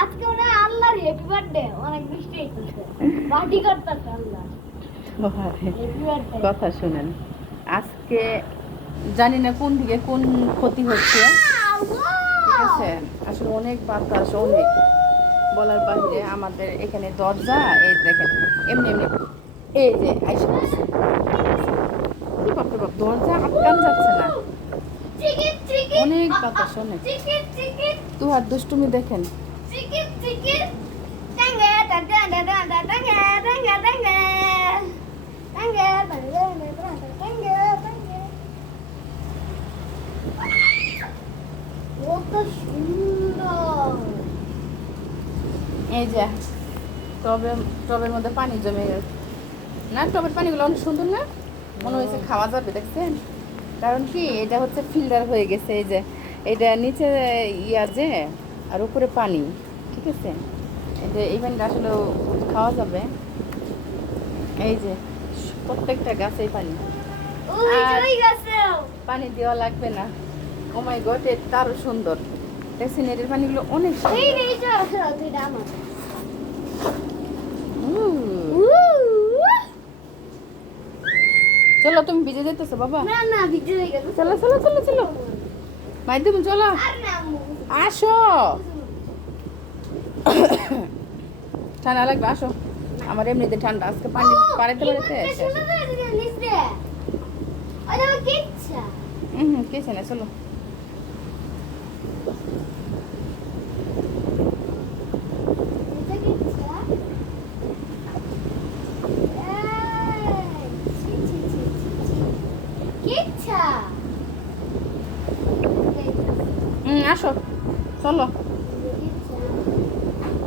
আজকে মনে হয় আল্লাহর হ্যাপি বার্থডে অনেক বৃষ্টি পার্টি করতেছে আল্লাহ। কথা শুনেন। আজকে জানি না কোন দিকে কোন ক্ষতি হচ্ছে। ঠিক আছে? আসলে অনেক বাতাস অনেক। বলার বাইরে আমাদের এখানে দরজা এই দেখেন এমনি এমনি। এই যে আইসা কি বাপ দরজা অনেক পাতা শোনে তো আর দুষ্টুমি দেখেন। এই যে, টবে, টবের মধ্যে পানি জমে গেছে। না, টবের পানিগুলো অনেক সুন্দর না? মনে হয়েছে খাওয়া যাবে, দেখছেন? কারণ কি এটা হচ্ছে ফিল্টার হয়ে গেছে এই যে এটা নিচে ইয়া যে আর উপরে পানি ঠিক আছে? এটা এই পানিটা আসলে খাওয়া যাবে। এই যে প্রত্যেকটা গাছেই পানি। গেছে পানি দেওয়া লাগবে না। ও মাই গড এটা সুন্দর। এটার পানিগুলো অনেক সুন্দর। চলো তুমি ভিজে যেতেছো বাবা। না চলো চলো চলো চলো। মাইদুম চলো। আসো। ঠান্ডা লাগবে আসো। আমার এমনিতে ঠান্ডা আজকে পানি পাড়াতে পাড়াতে হুম হুম কেছে না চলো। হুম আসো। চলো।